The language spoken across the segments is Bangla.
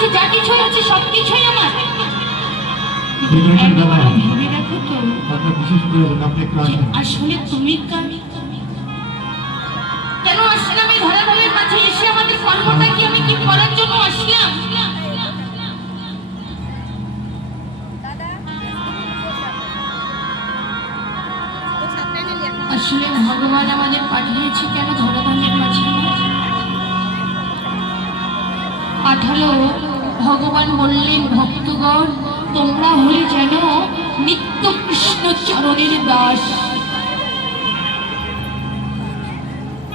কাছে যা কিছু আছে সবকিছুই আমার। ভেবে দেখো তো আসলে তুমি কেন আসলে আমি ধরাধরের কাছে এসে আমাদের কর্মটা কি আমি কি করার জন্য আসলাম? আসলে ভগবান আমাদের পাঠিয়েছে কেন ধরাধামের মাঝে? পাঠালো ভগবান বললেন, ভক্তগণ তোমরা হলে যেন নিত্য কৃষ্ণ চরণের দাস।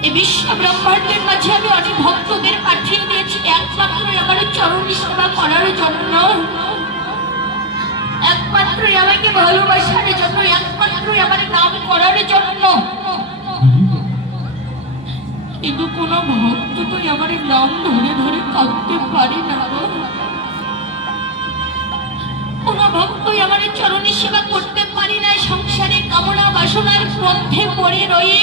এই বিশ্ব ব্রহ্মাণ্ডের মাঝে আমি অনেক ভক্তদের পাঠিয়ে দিয়েছি একমাত্র আমার চরণ সেবা করার জন্য, একমাত্র আমাকে ভালোবাসার জন্য, একমাত্র আমার নাম করার জন্য। কিন্তু কোন ভক্ত তো আমার নাম ধরে ধরে কাঁদতে পারে না, কোন ভক্তই আমার চরণে সেবা করতে পারি না। সংসারে কামনা বাসনার মধ্যে পড়ে রই,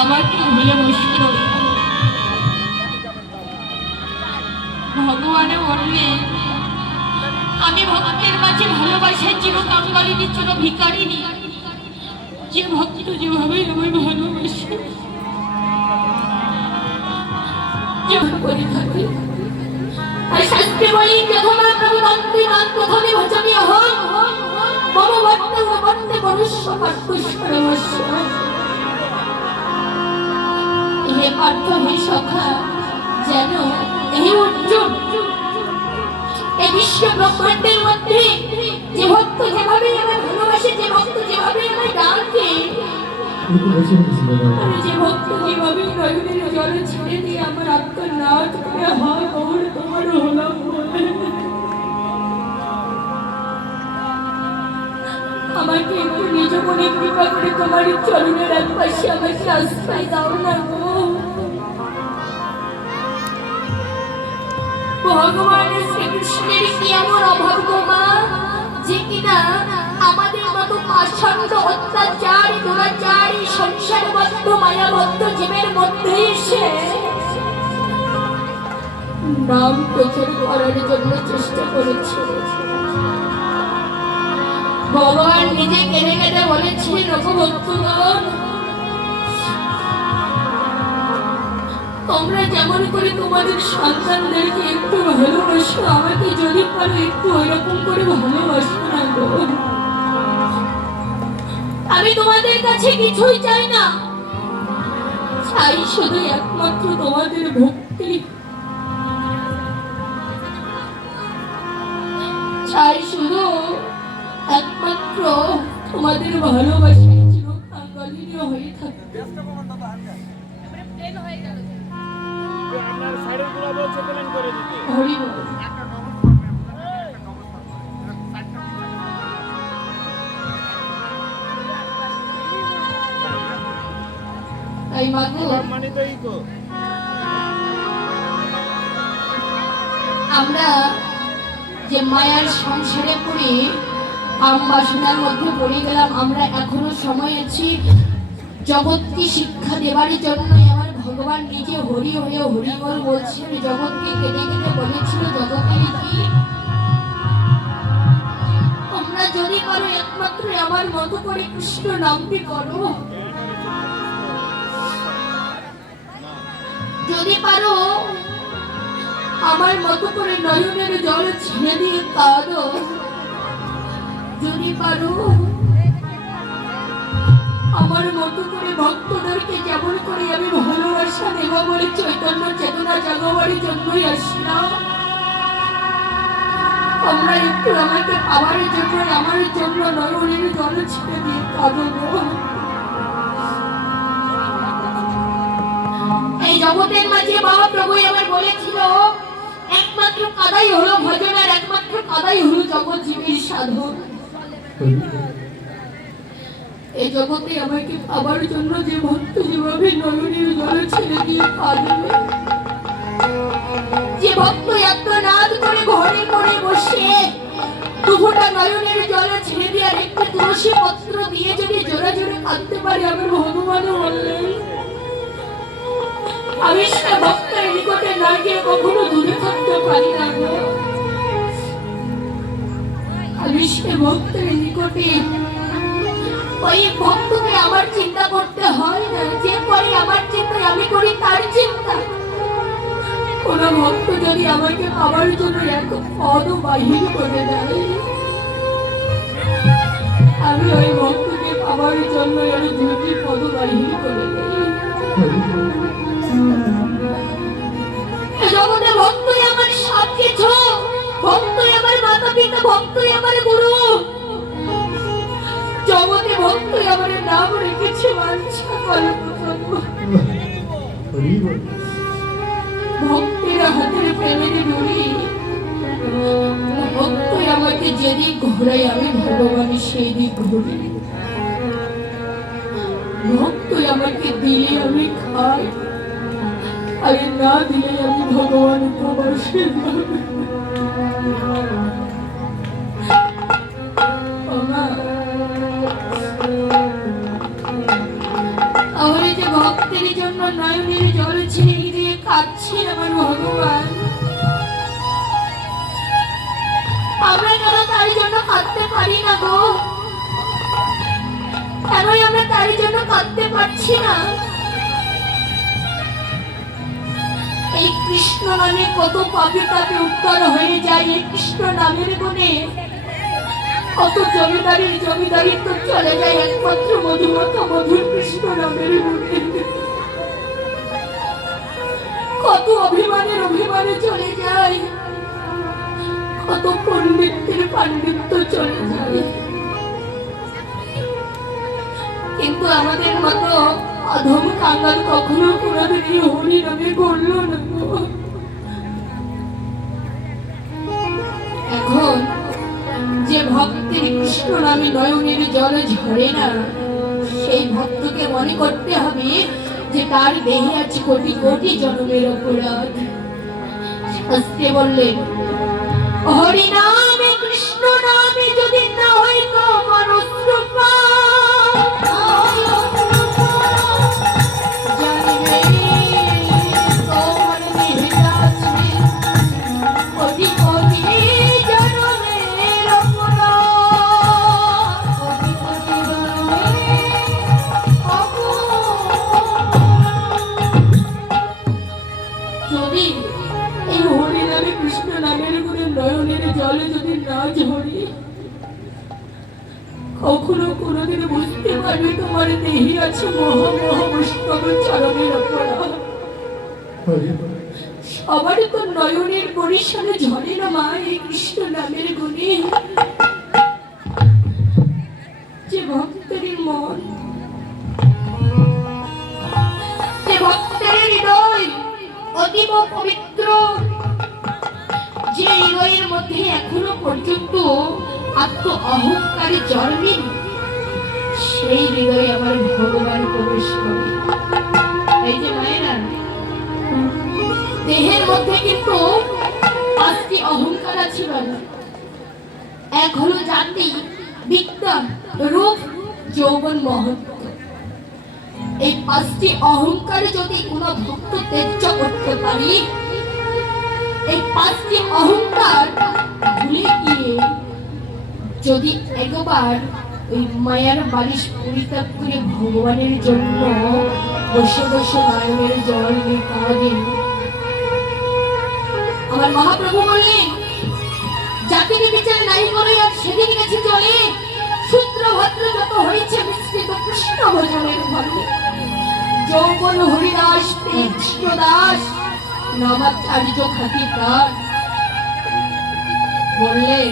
আমাকে ভুলে বসে রই। ভগবানে বললেন, আমি ভক্তের মাঝে ভালোবাসার চির কাঙ্গালিনী চির ভিখারিনী। যে ভক্ত যেভাবে আমায় ভালোবাসে করে থাকে, আর শাস্ত্রে বলি প্রথমে প্রভু ভক্তি মান প্রথমে ভজমি অহং মম ভক্ত ভক্ত মনুষ্য ভক্ত। হে পার্থ, হে সখা, যেন এই অর্জুন এই বিশ্ব ব্রহ্মাণ্ডের মধ্যে যে ভক্ত যেভাবে আমার ভালোবাসে, যে ভক্ত যেভাবে আমার ডাকে, যে ভক্ত যেভাবে নয়নের জলে ছেড়ে দিয়ে আমার আত্মনাদ করে হয় গৌর তোমার হলাম বলে, আমাকে একটু নিজ মনে কৃপা করে তোমার চরণের এক পাশে আমাকে আশ্রয় দাও না গো। ভগবানের শ্রীকৃষ্ণের কি এমন অভাগ্য মা যে কিনা আমাদের মতো পাষণ্ড অত্যাচারী দুরাচারী সংসারবদ্ধ মায়াবদ্ধ জীবের মধ্যে এসে নাম প্রচার করার জন্য চেষ্টা করেছে। ভগবান নিজে কেঁদে কেঁদে বলেছিলেন, ভক্তগণ তোমরা যেমন করে তোমাদের সন্তানদেরকে একটু ভালোবাসো, আমাকে যদি পারো একটু ওইরকম করে ভালোবাসো না গো। আমি তোমাদের কাছে কিছুই চাই না, চাই শুধু একমাত্র তোমাদের ভক্তি, চাই শুধু একমাত্র তোমাদের ভালোবাসায় চিরকালীন হয়ে থাকবে। আমরা যে মায়ার সংসারে পড়ে আম বাসনার মধ্যে পড়ে গেলাম, আমরা এখনো সময় আছি জগৎকে শিক্ষা দেওয়ারই জন্য। আমার ভগবান নিজে হরি হয়ে হরিবল বলছেন, জগৎকে কেটে কেটে বলেছিল জগতের কি তোমরা যদি পারো একমাত্র আমার মতো করে কৃষ্ণ নামটি করো, যদি পারো আমার মতো করে নয়নের জল ছেড়ে দিয়ে কাঁদো, যদি পারো আমার মতো করে ভক্তদেরকে যেমন করে আমি ভালোবাসা দেব বলে চৈতন্য চেতনা জাগাবার জন্যই আসলাম। আমরা একটু আমাকে পাওয়ার জন্য আমার জন্য নয়নের জল ছেড়ে দিয়ে কাঁদবো। এই জগতের মাঝে মহাপ্রভু আমার বলেছিল, একমাত্র কাদাই হলো ভজন, আর একমাত্র কাদাই হলো জগৎ জীবের সাধন। এই জগতে আমাকে পাবার জন্য যে ভক্ত যেভাবে নয়নের জল ছেড়ে দিয়ে কাঁদবে, যে ভক্ত আত্মনাদ করে ঘরে করে বসে দুফোঁটা নয়নের জল ছেড়ে দিয়ে আর একটু তুলসী পত্র দিয়ে যদি জোরে জোরে কাঁদতে পারে, আমার ভগবানও বললেন আমি সে ভক্তের নিকটে না গিয়ে ভক্তের নিকটে ওই ভক্তকে আমার চিন্তা করতে হয় না, যে করে আমার চিন্তা আমি করি তার চিন্তা। কোন ভক্ত যদি আমাকে পাওয়ার জন্য এক পদ বাহির করে দেয়, আমি ওই ভক্তকে পাওয়ার জন্য আরো 2টি পদ বাহির করে দেই। জগতে ভক্তই আমার সব কিছু, ভক্তই আমার মাতা পিতা, ভক্তই আমার গুরু, জগতে ভক্তই আমার নাম রেখেছে বাঞ্ছা করে। ভক্তের হাতের প্রেমের ডুরি, ভক্তই আমাকে যেদিক ঘোরাই আমি ভগবান সেই দিক ঘুরি। ভক্তই আমাকে দিলে আমি খাই, আর না দিলে আমি ভগবান উপবাসে। আমার যে ভক্তের জন্য নয়নের জল ছিঁড়ে দিয়ে কাঁদছি আমার ভগবান, আমরা কেন তার জন্য কাঁদতে পারি না গো? কেনই আমরা তার জন্য কাঁদতে পারছি না? এই কৃষ্ণ নামে কত পাপে পাপে উত্তর হয়ে যায়, এই কৃষ্ণ নামের গুণে কত জমিদারির জমিদারিত্ব চলে যায় একমাত্র মধুমাখা মধুর কৃষ্ণ নামের গুণে। কত অভিমানের অভিমানে চলে যায়, কত পণ্ডিতের পাণ্ডিত্য চলে যায়। কিন্তু আমাদের মতো অধম কাঙ্গাল কখনো কোনোদিন এই হরি নামে করল না। এখন যে ভক্তের কৃষ্ণ নামে নয়নের জলে ঝরে না, সেই ভক্তকে মনে করতে হবে যে তার দেহে আছে কোটি কোটি জন্মের অপরাধ। শাস্ত্রে বললেন, হরি নামে কৃষ্ণ নামে যদি না হয় তো মনুষ্যপা, কখনো কোনোদিন বুঝতে পারবে তোমার দেহি আছে মহা মহা বৈষ্ণব চরণের অপরাধ। সবার তো নয়নের বরিশালে ঝরে না মা এই কৃষ্ণ নামের গুণে। যে ভক্তের মন, যে ভক্তের হৃদয় অতীব পবিত্র, যে হৃদয়ের মধ্যে এখনো পর্যন্ত আত্ম অহংকারে জন্মেনি, সেই হৃদয়ে আমার ভগবান প্রবেশ করে। এই যে মায়েরা, দেহের মধ্যে কিন্তু 5টি অহংকার আছে বাবা। এক হলো জাতি, বিদ্যা, রূপ, যৌবন, মহত্ব। এই 5টি অহংকারে যদি কোনো ভক্ত ত্যায্য করতে পারি, এই 5টি অহংকার ভুলে গিয়ে যদি একবার ওই মায়ার বালিশ পরিত্যাগ করে ভগবানের জন্য বসে বসে নয়নের জল নিয়ে কাঁদে, আমার মহাপ্রভু বললেন, জাতির বিচার নাই করে আর সেদিন গেছে চলে, শূদ্র ভদ্র যত হয়েছে মিশ্রিত কৃষ্ণ ভজনের ফলে। যৌবন হরিদাস কৃষ্ণদাস নামাচার্য খাতি প্রাণ বললেন,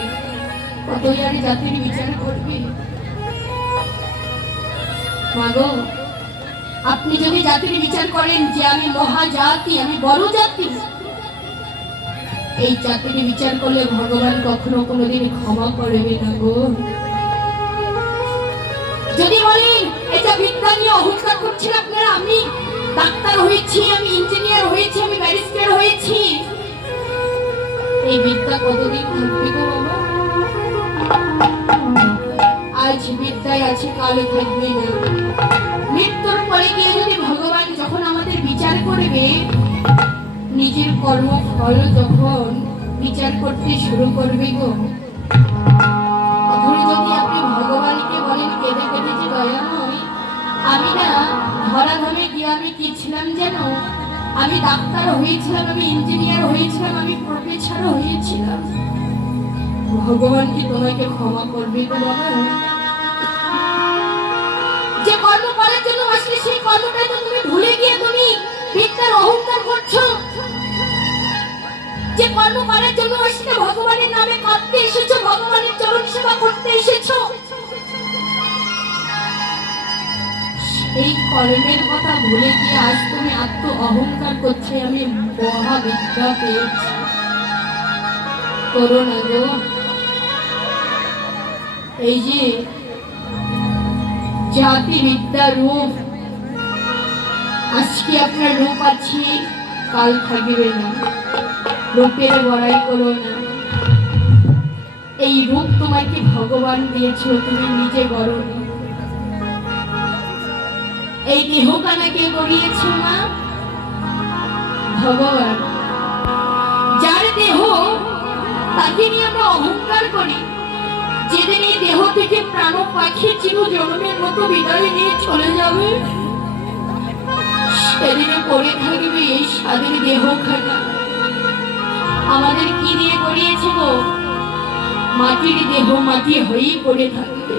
কতই আর জাতির বিচার করবে? মাগো, আপনি যদি জাতির বিচার করেন যে আমি মহাজাতি, আমি বড় জাতি, এই জাতির বিচার করলে ভগবান কখনো কোনোদিন ক্ষমা করবে না গো। যদি বলেন এটা বিদ্যা নিয়ে অহংকার করছেন আপনারা, আমি ডাক্তার হয়েছি, আমি ইঞ্জিনিয়ার হয়েছি, আমি ব্যারিস্টার হয়েছি, এই বিদ্যা কতদিন থাকবে গো বাবা? আজ বিদ্যায় আছে, কালে থাকবে না। মৃত্যুর পরে গিয়ে যদি ভগবান যখন আমাদের বিচার করবে, নিজের কর্মফল যখন বিচার করতে শুরু করবে গো, তখন আমি না ধরাধামে গিয়ে আমি কি ছিলাম যেন, আমি ডাক্তার হয়েছিলাম, আমি ইঞ্জিনিয়ার হয়েছিলাম, আমি প্রফেসরও হয়েছিলাম। ভগবান কি তোমাকে ক্ষমা করবে তো বাবা? যে কর্ম করার জন্য আসলে সেই কর্মটাই তো তুমি ভুলে গিয়ে তুমি বিদ্যার অহংকার করছো। যে কর্ম করার জন্য আসলে ভগবানের নামে কাঁদতে এসেছো, ভগবানের চরণ সেবা করতে এসেছো, এই কর্মের কথা ভুলে গিয়ে আজ তুমি আত্ম অহংকার করছো আমি মহাবিদ্যা পেয়েছি। করো না গো। এই যে জাতি বিদ্যা রূপ, আজকে আপনার রূপ আছে, কাল থাকবে না। রূপের বড়াই করো না। এই রূপ তোমাকে ভগবান দিয়েছিল, তুমি নিজে গড়নি। এই দেহখানা কে গড়িয়েছে মা? ভগবান। যার দেহ তাকে নিয়ে আমরা অহংকার করি। যেদিন এই দেহ থেকে প্রাণ পাখি চির জন্মের মতো বিদায় নিয়ে চলে যাবে, সেদিনে পড়ে থাকবে এই স্বাদের দেহখানা। আমাদের কি দিয়ে গড়িয়েছে গো? মাটির দেহ মাটি হয়েই পড়ে থাকবে।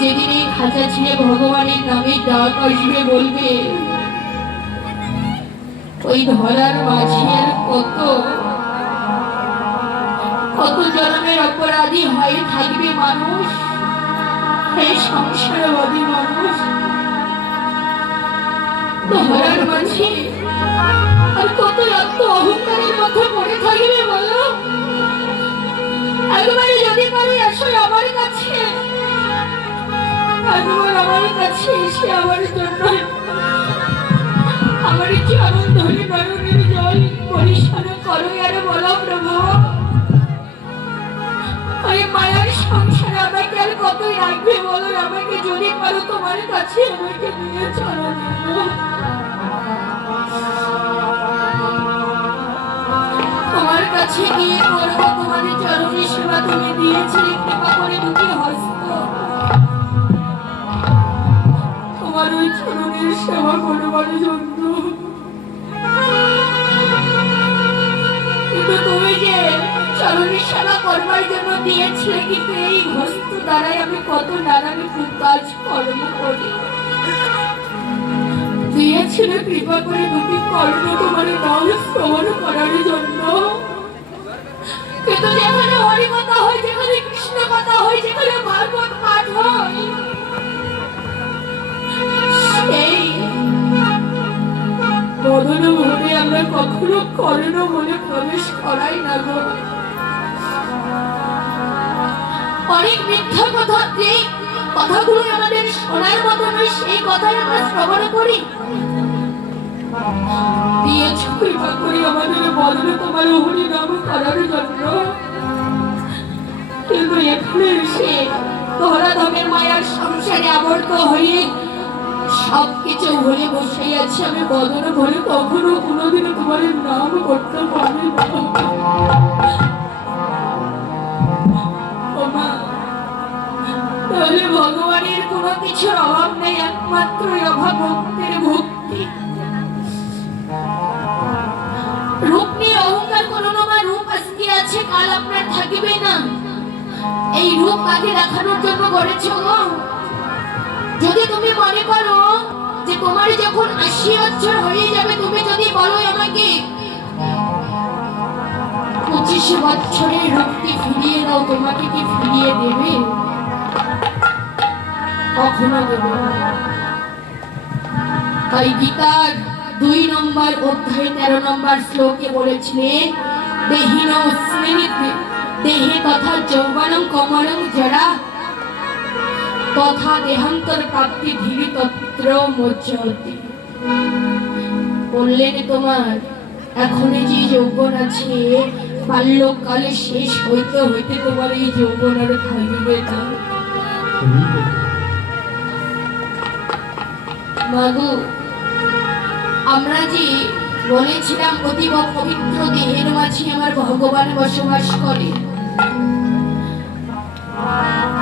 যেদিন এই খাঁচা ছিঁড়ে ভগবানের নামে ডাক আসবে, বলবে ওই ধরার মাঝে আর কত কত জন্মের অপরাধী হয়ে থাকবে মানুষ, এই সংসারবাদী মানুষ। ধরার মাঝে আর কত আত্ম অহংকারের মধ্যে পড়ে থাকবে বলো? একবারে যদি পারি আসো আমার কাছে, একবার আমার কাছে এসে আমার জন্য আমার চরণ ধরে নয়নের জল পরিষ্কার করো আর বলো প্রভু, ওই মায়ার সংসারে আমাকে আর কতই রাখবে বলো? আমাকে যদি পারো তোমার কাছে আমাকে নিয়ে চলো। তোমার কাছে গিয়ে করবো তোমাদের চরণের সেবা। তুমি দিয়েছিলে কৃপা করে দুটি হস্ত, তোমার ওই চরণের সেবা করবার জন্য। কিন্তু তুমি যে চরণের সেবা করবার জন্য দিয়েছিলে, কিন্তু এই হস্ত দ্বারাই আমি কত নানান কাজ কর্ম করি। দিয়েছিলে কৃপা করে দুটি কর্ম তোমার নাম শ্রবণ করার জন্য। কিন্তু যেখানে হরি কথা হয়, যেখানে কৃষ্ণ কথা হয়, যেখানে ভাগবত পাঠ হয়, সেই বদন মনে আমরা কখনো কর্ণ মনে প্রবেশ করাই না গো। অনেক মিথ্যা কথা, যে কথাগুলো আমাদের শোনার মতো নয়, সেই কথাই আমরা শ্রবণ করি। দিয়েছ কৃপা করে আমাদের বদনে তোমার হরি নাম করার জন্য, কিন্তু এখানে এসে ধরাধামের মায়ার সংসারে আবদ্ধ হয়ে সবকিছু ভুলে বসে আছি। আমি বদন ভরে কখনো কোনোদিনও তোমার নাম করতে পারি না। তাহলে ভগবানের কোনো কিছুর অভাব নেই, একমাত্র অভাব ভক্তের ভক্তি। রূপ নিয়ে অহংকার করো না, আমার রূপ আজকে আছে, কাল আপনার থাকবে না। এই রূপ কাকে দেখানোর জন্য গড়েছো গো? যদি তুমি মনে করো যে তোমার যখন ৮০ বছর হয়ে যাবে, তুমি যদি বলো আমাকে ২৫ বছরের রূপকে ফিরিয়ে দাও, তোমাকে কি ফিরিয়ে দেবে? কখনো দেবে না। তাই গীতার ২ নম্বর অধ্যায় ১৩ নম্বর শ্লোকে বলেছিলেন, দেহিন স্মৃতি দেহে তথা যৌবনং কমলং জরা তথা দেহান্তর প্রাপ্তি ধীরে তত্র মোচতি। বললেন তোমার এখন যে যৌবন আছে, বাল্যকালে শেষ হইতে হইতে তোমার এই যৌবন আর থাকবে না। মাগো, আমরা যে বলেছিলাম অতীব পবিত্র দেহের মাঝে আমার ভগবান বসবাস করে,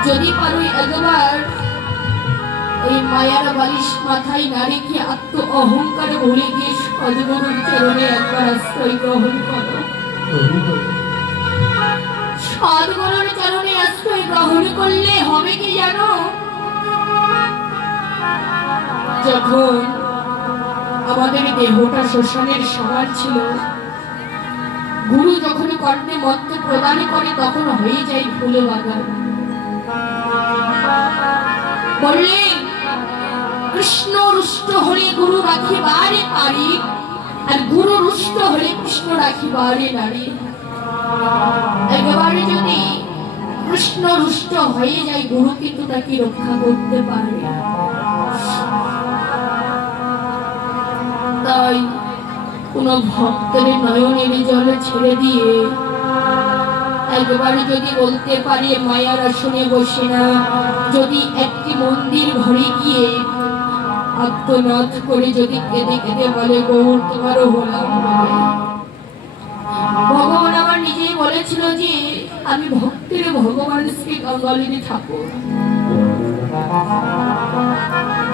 যদি পারো একবার এই মায়ার বালিশ মাথায় না রেখে আত্ম অহংকারে ভুলে গিয়ে সদ্গুরুর চরণে একবার আশ্রয় গ্রহণ করো। সদ্গুরুর চরণে আশ্রয় গ্রহণ করলে হবে কি জানো? যখন আমাদের দেহটা শ্মশানের সমান ছিল, গুরু যখন কর্ণে মন্ত্র প্রদান করে তখন হয়ে যায় ফুলে বাগান। বললে কৃষ্ণ রুষ্ট হলে গুরু রাখিবারে পারি, আর গুরু রুষ্ট হলে কৃষ্ণ রাখিবারে নারী। একেবারে যদি কৃষ্ণ রুষ্ট হয়ে যায়, গুরু কিন্তু তাকে রক্ষা করতে পারে। তাই কোন ভক্তের নয়নের জল ছেড়ে দিয়ে একবারে যদি বলতে পারে মায়ার আসনে বসে না, যদি একটি মন্দির ঘরে গিয়ে আত্মনাথ করে যদি কেঁদে কেঁদে বলে গৌর তোমারও হলাম বলে। ভগবান আমার নিজেই বলেছিল যে আমি ভক্তের ভগবান শ্রী গঙ্গালিনী ঠাকুর।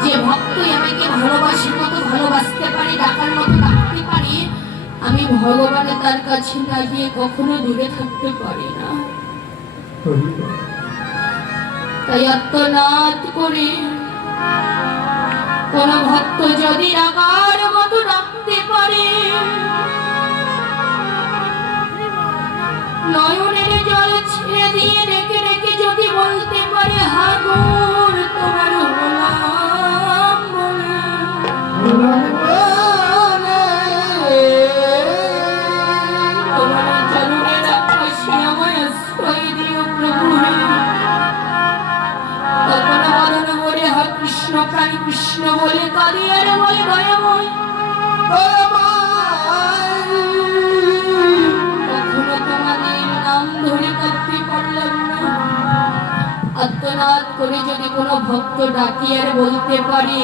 যে ভক্তই আমাকে ভালোবাসার মতো ভালোবাসতে পারে, ডাকার মতো ডাকতে পারে, আমি ভগবানের তার কাছে না গিয়ে কখনো দূরে থাকতে পারি না। তাই আত্মনাদ করে কোন ভক্ত যদি ডাকার মতো ডাকতে পারে, নয়নের জল ছেড়ে দিয়ে রেখে রেখে যদি বলতে পারে হাগুর তোমার হলাম তোমার চরণের আকাশে আমায় আশ্রয় দিও প্রভু। তখন বদন বলে হা কৃষ্ণ প্রাণ কৃষ্ণ বলে কাঁদে আর বলে দয়াময় আত্মনাদ করে যদি কোনো ভক্ত ডাকি আর বলতে পারে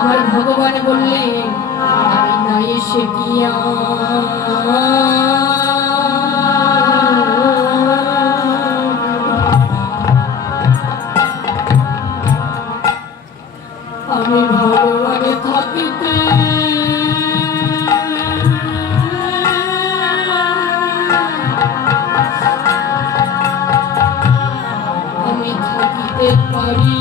আমার ভগবান বললেন আমি না এসে গিয়া আমি ভগবানে থাকিতে পারি।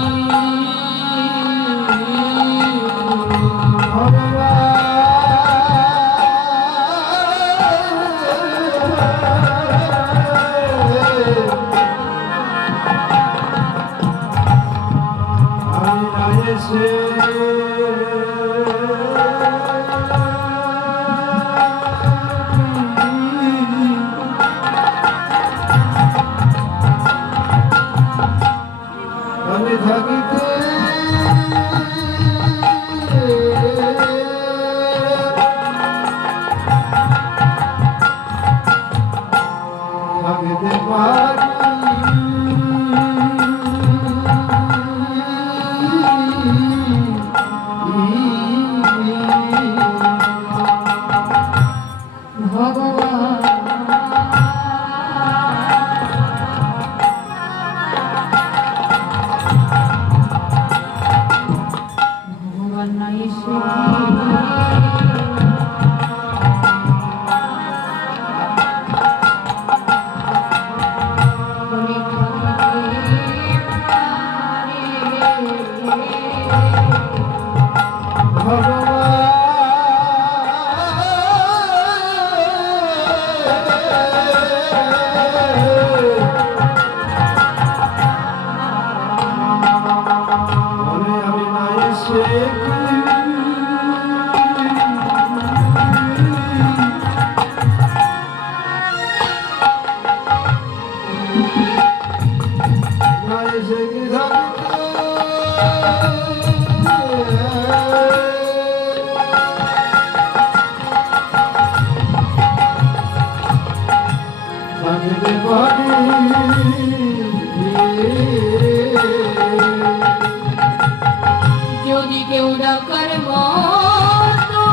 যদি কেউ ডাকার মতো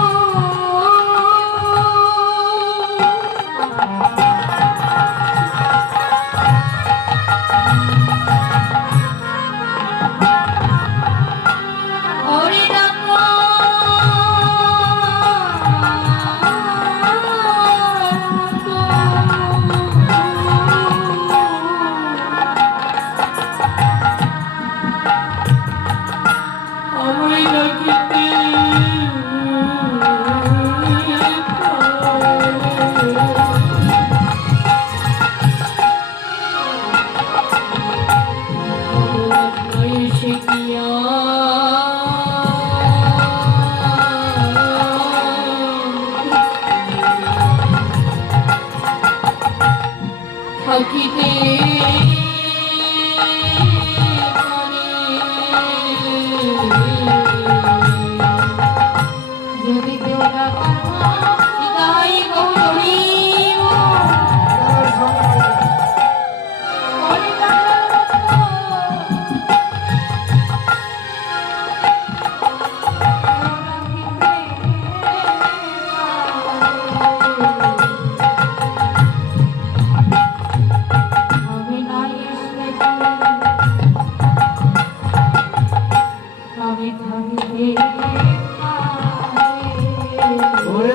থাকিতে যদি কেউ ডাকার তাই গৌরী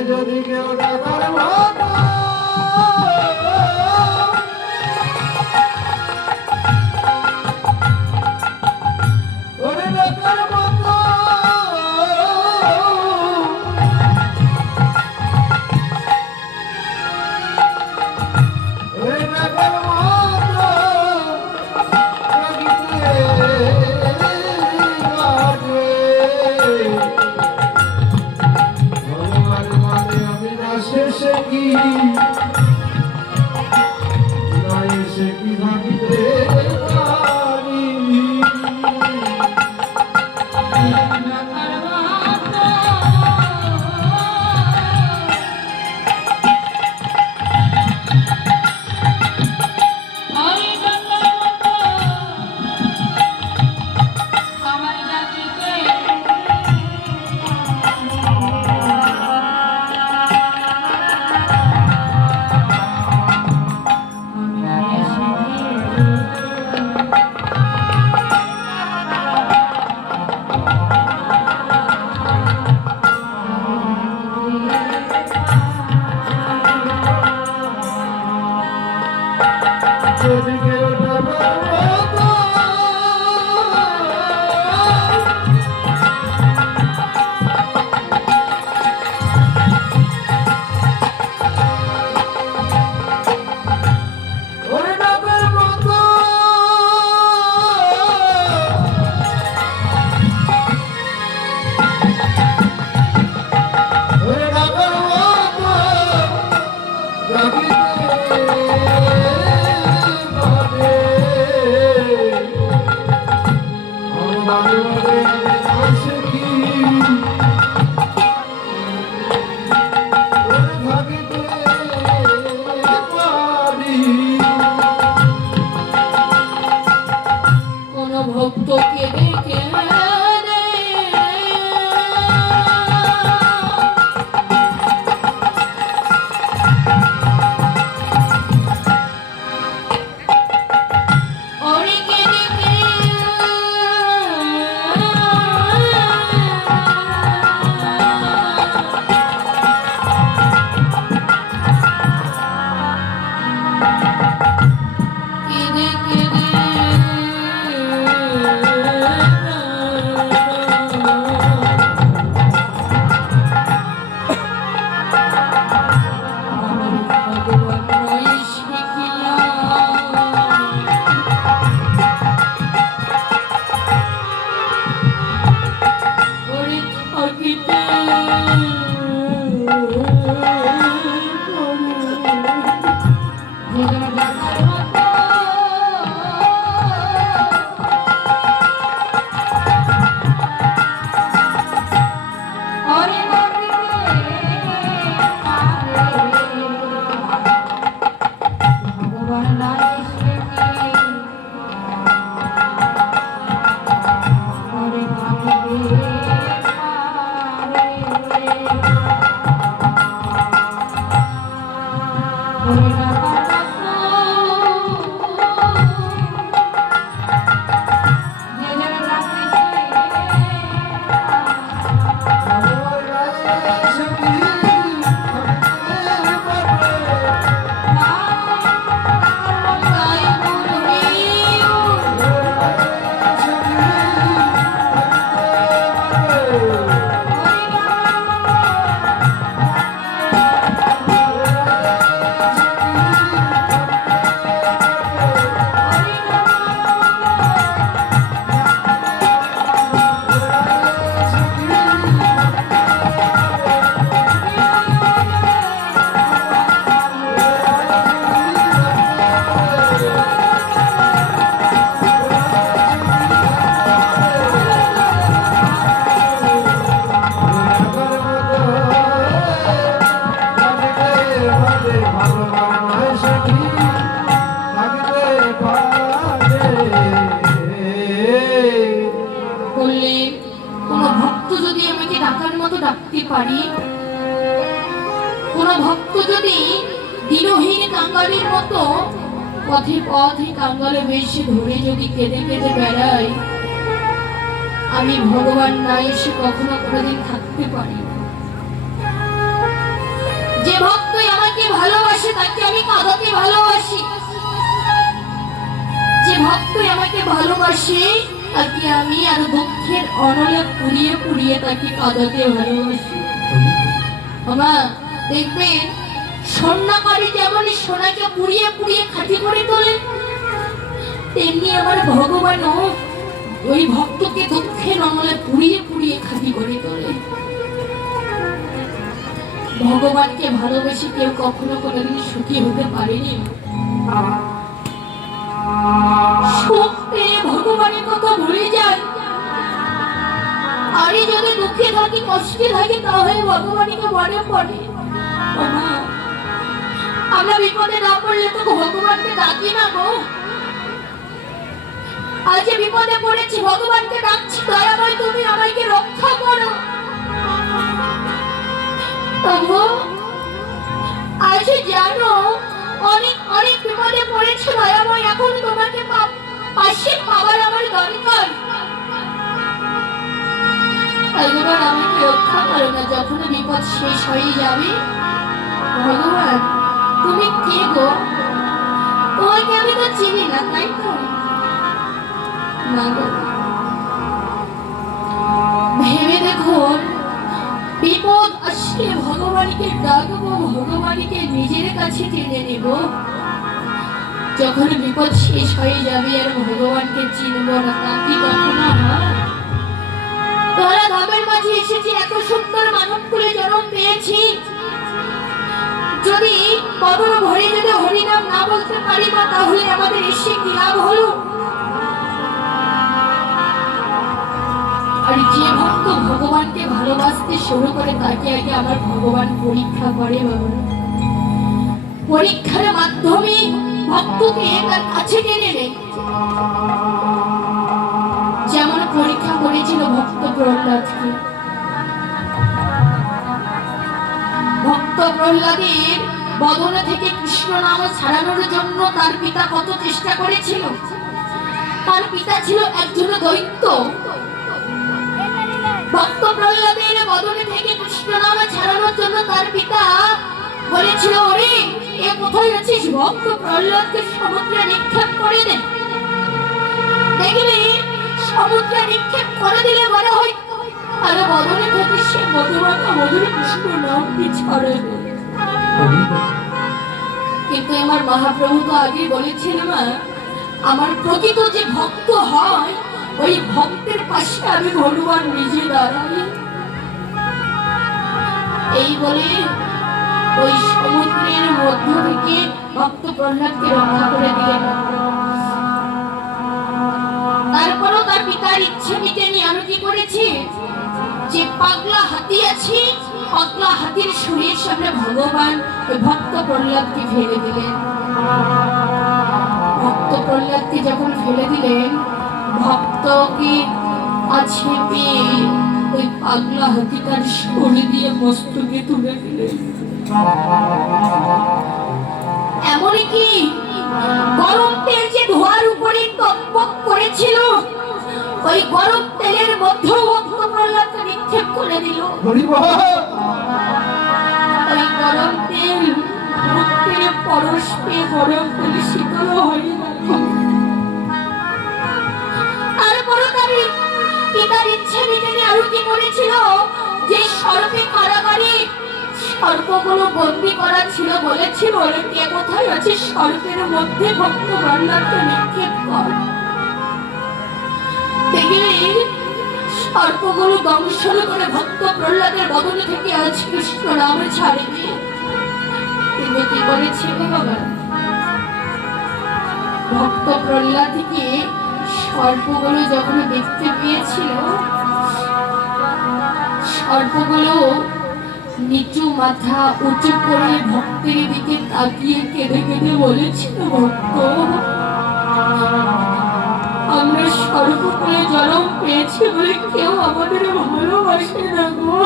যদি কেউ ডাকার মতো ওরে ডাকার মতো ওরে ডাকার মতো ডাকিতে শেষে কি নাই সে কি ভাবিতে পারি যদি কেউ ডাকার মতো ওরে ডাকার মতো ওরে ডাকার মতো ডাকিতে কোন ভক্তকে দেখে কোনো ভক্ত যদি দিনহীন কাঙ্গালের মতো পথে পথে কাঙ্গালে বেশি ধরে যদি কেঁদে কেঁদে বেড়ায়, আমি ভগবান না এসে কখনো কোনোদিন থাকতে পারি না। যে ভক্ত আমাকে ভালোবাসে তাকে আমি কাঁদাতে ভালোবাসি, যে ভক্ত আমাকে ভালোবাসে তাকে আমি আর দুঃখের অনলে পুড়িয়ে পুড়িয়ে তাকে কাঁদাতে ভালোবাসি। বাবা দেখবেন স্বর্ণকারী যেমন সোনাকে পুড়িয়ে পুড়িয়ে খাঁটি করে তোলে, তেমনি আমার ভগবানও ওই ভক্তকে দুঃখের অনলে পুড়িয়ে পুড়িয়ে খাঁটি করে তোলে। ভগবানকে ভালোবেসে কেউ কখনো কোনোদিন সুখী হতে পারেনি। সুখ পেয়ে ভগবানের কথা ভুলে যায়, আরে যদি দুঃখে থাকি কষ্টে থাকি তাহলে ভগবানকে মনে পড়ে। আমরা বিপদে না পড়লে তো ভগবানকে ডাকি না গো। আজ বিপদে পড়েছি ভগবানকে ডাকছি, দয়াময় তুমি আমাকে রক্ষা করো। তবু আজ জানো অনেক অনেক বিপদে পড়েছে দয়াময়, এখন তোমাকে পাশে পাওয়ার আমার দরকার। ভগবান আমাকে রক্ষা করো না, যখন বিপদ শেষ হয়ে যাবে। ভগবান তুমি কে গো? তোমাকে আমি তো চিনি না, তাই তো? না গো, ভেবে দেখুন বিপদ আসলে ভগবানকে ডাকবো, ভগবানকে নিজের কাছে টেনে নেব। যখন বিপদ শেষ হয়ে যাবে আর ভগবানকে চিনব না, তা কি কখনো হয়? তোরা ধামের মাঝে এসেছি, এত সুন্দর মানব কুলে জন্ম পেয়েছি, যদি কবর ভরে যদি হরিনাম না বলতে পারি না তাহলে আমাদের এসে কি লাভ হলো? আর যে ভক্ত ভগবানকে ভালোবাসতে শুরু করে তাকে আগে আমার ভগবান পরীক্ষা করে। বাবা পরীক্ষার মাধ্যমে ভক্তকে তার কাছে টেনে নেয়, যেমন পরীক্ষা করেছিল ভক্ত প্রহ্লাদকে। ভক্ত প্রহ্লাদের বদন থেকে কৃষ্ণ নাম ছাড়ানোর জন্য তার পিতা কত চেষ্টা করেছিল। তার পিতা ছিল একজন দৈত্য। ভক্ত প্রহ্লাদের বদন থেকে কৃষ্ণ নাম ছাড়ানোর জন্য তার পিতা বলেছিল, ওরে এ কোথায় আছিস? ভক্ত প্রহ্লাদকে সমুদ্রে নিক্ষেপ করে দে। দেখবি সমুদ্রে নিক্ষেপ করে দিলে বড় হয় আর বদনে থেকে সে মধুমাখা মধুর কৃষ্ণ নামটি ছড়ে। কিন্তু আমার মহাপ্রভু তো আগে বলেছিল, মা আমার প্রকৃত যে ভক্ত হয় ওই ভক্তের পাশে আমি ভগবান নিজে দাঁড়াই। এই বলে ওই সমুদ্রের মধ্য থেকে ভক্ত প্রহ্লাদকে রক্ষা করে দিলেন। তারপরও তার পিতার ইচ্ছে মিটেনি। আমি কি করেছি? যে পাগলা হাতি আছে, পাগলা হাতির শরীরের সামনে ভগবান ওই ভক্ত প্রহ্লাদকে ফেলে দিলেন। ভক্ত প্রহ্লাদকে যখন ফেলে দিলেন, ভক্তকে আছে পেয়ে ওই পাগলা হাতি তার শরীর দিয়ে মস্তকে তুলে দিলেন। এমনকি গরম তেল যে ধোয়ার উপরে টকবক করেছিল, ওই গরম তেলের মধ্যেও ভক্ত প্রহ্লাদকে নিক্ষেপ করে দিল। ওই গরম তেল ভক্তের পরশ পেয়ে গরম তেল শীতল হয়ে গেল। তারপরও তার পিতার ইচ্ছে মিটেনি। আরো কি করেছিল? যে সর্পে কারাগারে সর্পগুলো বন্দি করা ছিল, বলেছিল কে কোথায় আছে? সর্পের মধ্যে ভক্ত প্রহ্লাদকে নিক্ষেপ কর। সর্পগুলো দংশন করে ভক্ত প্রহ্লাদের বদনে থেকে আজ কৃষ্ণ নাম ছাড়েনি। তিনি কি করেছিল বাবা? ভক্ত প্রহ্লাদকে সর্পগুলো যখন দেখতে পেয়েছিল, সর্পগুলো নিচু মাথা উঁচু করে ভক্তের দিকে তাকিয়ে কেঁদে কেঁদে বলেছিল, ভক্ত আমরা সর্বকুলে জন্ম পেয়েছি বলে কেউ আমাদের ভালোবাসে না গো।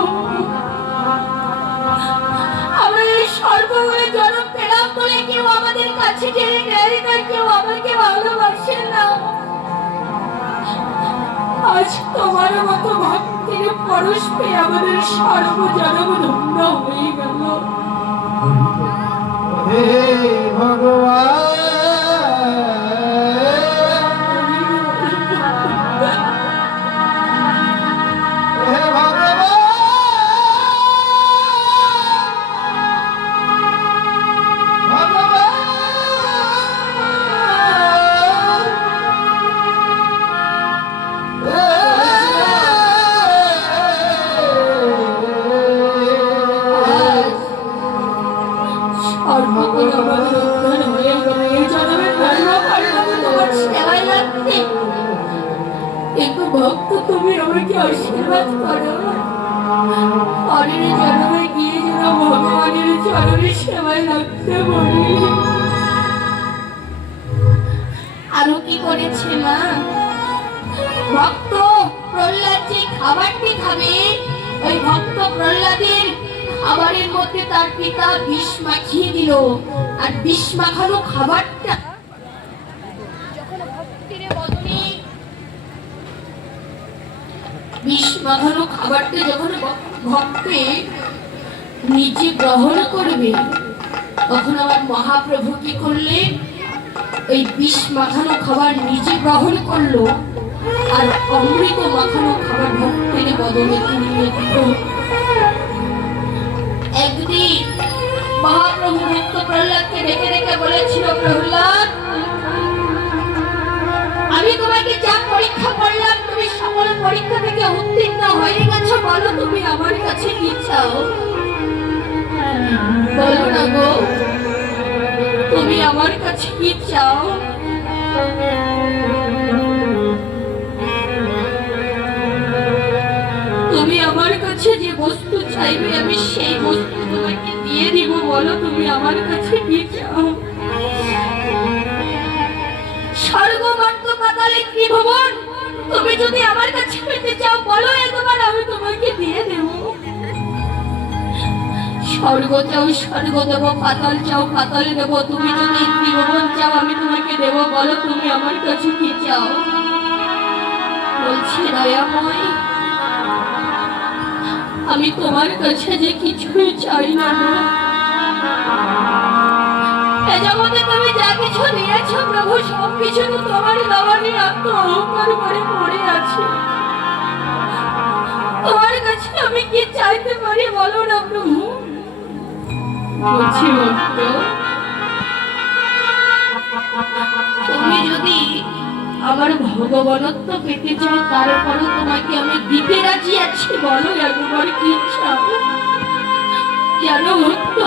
আমরা এই সর্বগুলো জন্ম পেলাম বলে কেউ আমাদের কাছে টেনে নেয় না, কেউ আমাকে ভালোবাসে না। আজ তোমার মতো ভক্তির পরশ পেয়ে আমাদের সর্বজনম ধন্য হয়ে গেল। হে ভগবান, হে ভগবান, সর্বগুণ আমাদের উদ্ধার হয়ে গেল। এই জন্মের ধর্ম করলাম তোমার সেবায় লাগতে। কিন্তু ভক্ত তুমি আমাকে আশীর্বাদ করো, পরের জন্মে গিয়ে যেন ভগবানের চরণের সেবায় লাগতে পারি। আরো কি করেছে না, ভক্ত প্রহ্লাদ যে খাবারটি খাবে, ওই ভক্ত প্রহ্লাদের খাবারের মধ্যে তার পিতা বিষ মাখিয়ে দিল। আর বিষ মাখানো খাবারটা যখন ভক্তির বদনে, বিষ মাখানো খাবারটা যখন ভক্তে নিজে গ্রহণ করবে, তখন আমার মহাপ্রভু কি করলেন, এই বিষ মাখানো খাবার নিজে গ্রহণ করলো, আর অমৃত মাখানো খাবার ভক্তের বদলে নিয়ে দিল। একদিন মহাপ্রভু ভক্ত প্রহ্লাদকে ডেকে ডেকে বলেছিল, প্রহ্লাদ, আমি তোমাকে যা পরীক্ষা করলাম, তুমি সকল পরীক্ষা থেকে উত্তীর্ণ হয়ে গেছো, বলো তুমি আমার কাছে কি চাও? বলো না গো, তুমি আমার কাছে কি চাও? তুমি আমার কাছে যে বস্তু চাইবে আমি সেই বস্তু তোমাকে দিয়ে দিব, বলো তুমি আমার কাছে কি চাও? স্বর্গ মর্ত পাতালে ত্রিভুবন তুমি যদি আমার কাছে পেতে চাও, বলো একবার, আমি তোমাকে দিয়ে দেব। স্বর্গ চাও স্বর্গ দেব, পাতাল চাও পাতালে দেব, তুমি যদি ত্রিভুবন চাও আমি তোমাকে দেব, বলো তুমি আমার কাছে কি চাও? বলছে, দয়াময়, আমি তোমার কাছে যে কিছুই চাই না গো। এ জগতে তুমি যা কিছু দিয়েছো প্রভু, সব কিছু তো তোমার দেওয়ানি আত্ম অহংকার করে পড়ে আছে। তোমার কাছে আমি কি চাইতে পারি বলো না প্রভু? বলছি ভক্ত, তুমি যদি আমার ভগবানত্ব পেতে চাও, তারপরও তোমাকে আমি দিতে রাজি আছি, বলো একবার কি চাও? জানো ভক্ত,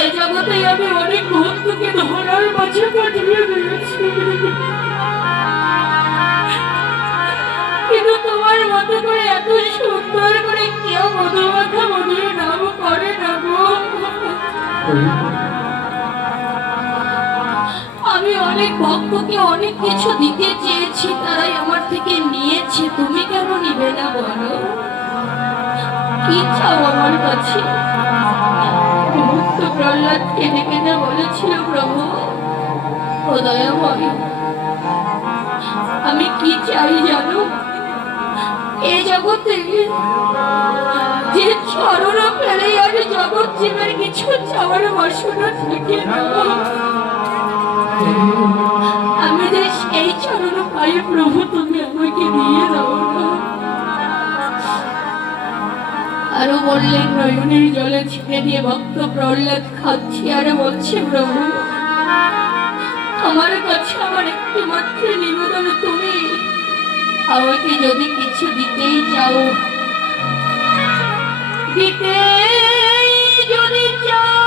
এই জগতে আমি অনেক ভক্তকে ধরার মাঝে পাঠিয়ে দিয়েছি, কিন্তু তোমার মতো করে এত সুন্দর করে কেউ মধুমাখা মধুর নাম করে না গো। আমি অনেক ভক্তকে অনেক কিছু দিতে চেয়েছি, তারাই আমার থেকে নিয়েছে, তুমি কেন নিবে না বলো? কি চাও আমার কাছে? ভক্ত প্রহ্লাদ কেঁদে কেঁদে বলেছিল, প্রভু ও দয়াময়, আমি কি চাই জানো? এই জগতে যে চরণ ফেলে আর জগৎ জীবের কিছু চাওয়ার বাসনা থাকে না, আমি যে সেই চরণ পাই প্রভু, তুমি আমাকে দিয়ে দাও না। আরো বললেন, নয়নের জলে ছিঁড়ে দিয়ে ভক্ত প্রহ্লাদ খাচ্ছি আর বলছে, প্রভু আমার কাছে আমার একটি মাত্র নিবেদন, তুমি আমাকে যদি কিছু দিতেই চাও, দিতে যদি চাও,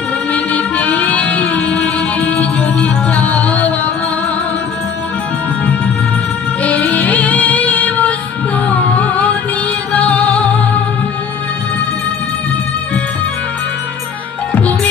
তুমি দিতে যদি চাও এই বস্তু দিয়ে দাও, তুমি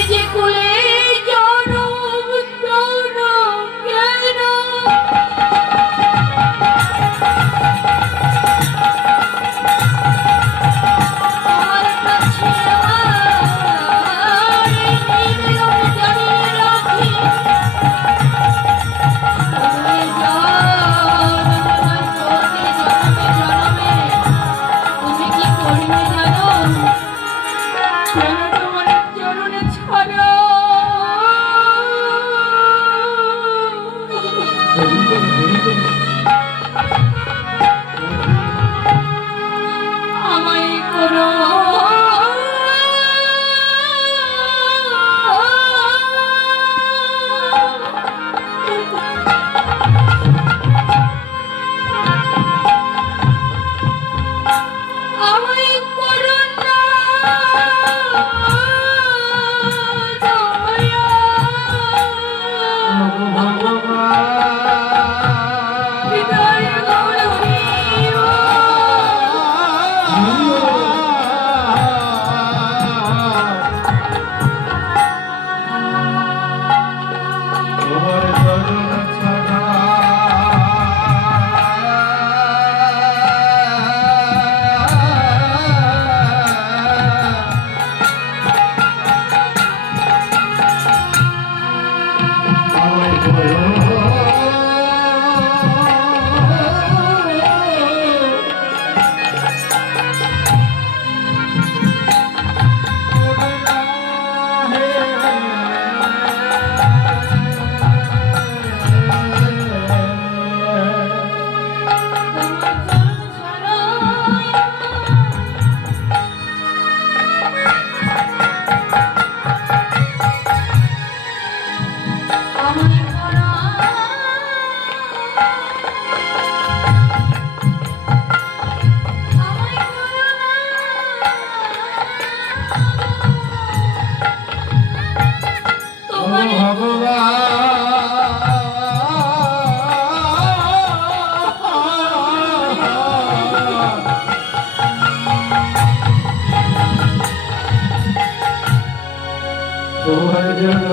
তোমার জন্য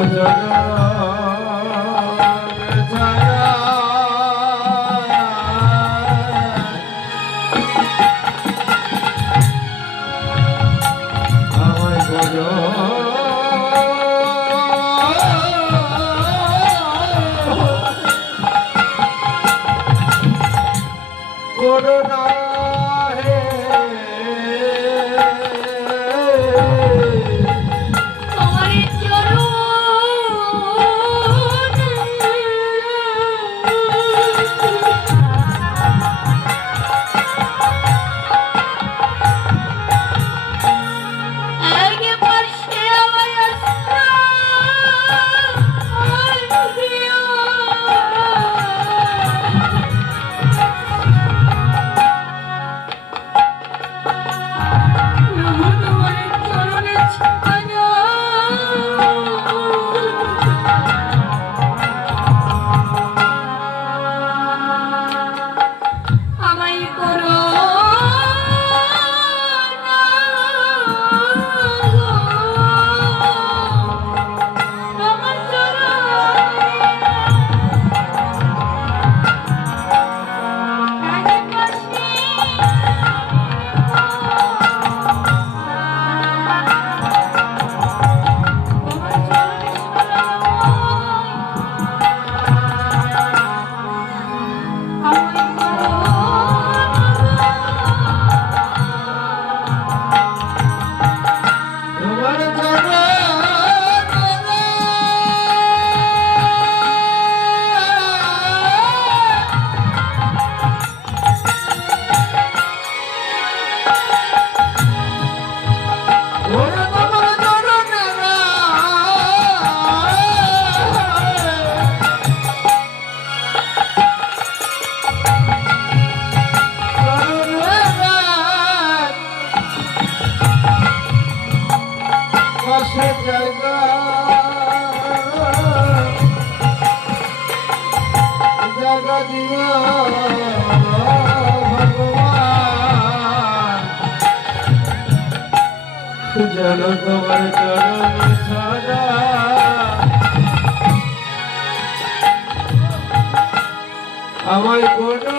করুণা হে যেন তোমার চরণ ছাড়া আমায় কোনো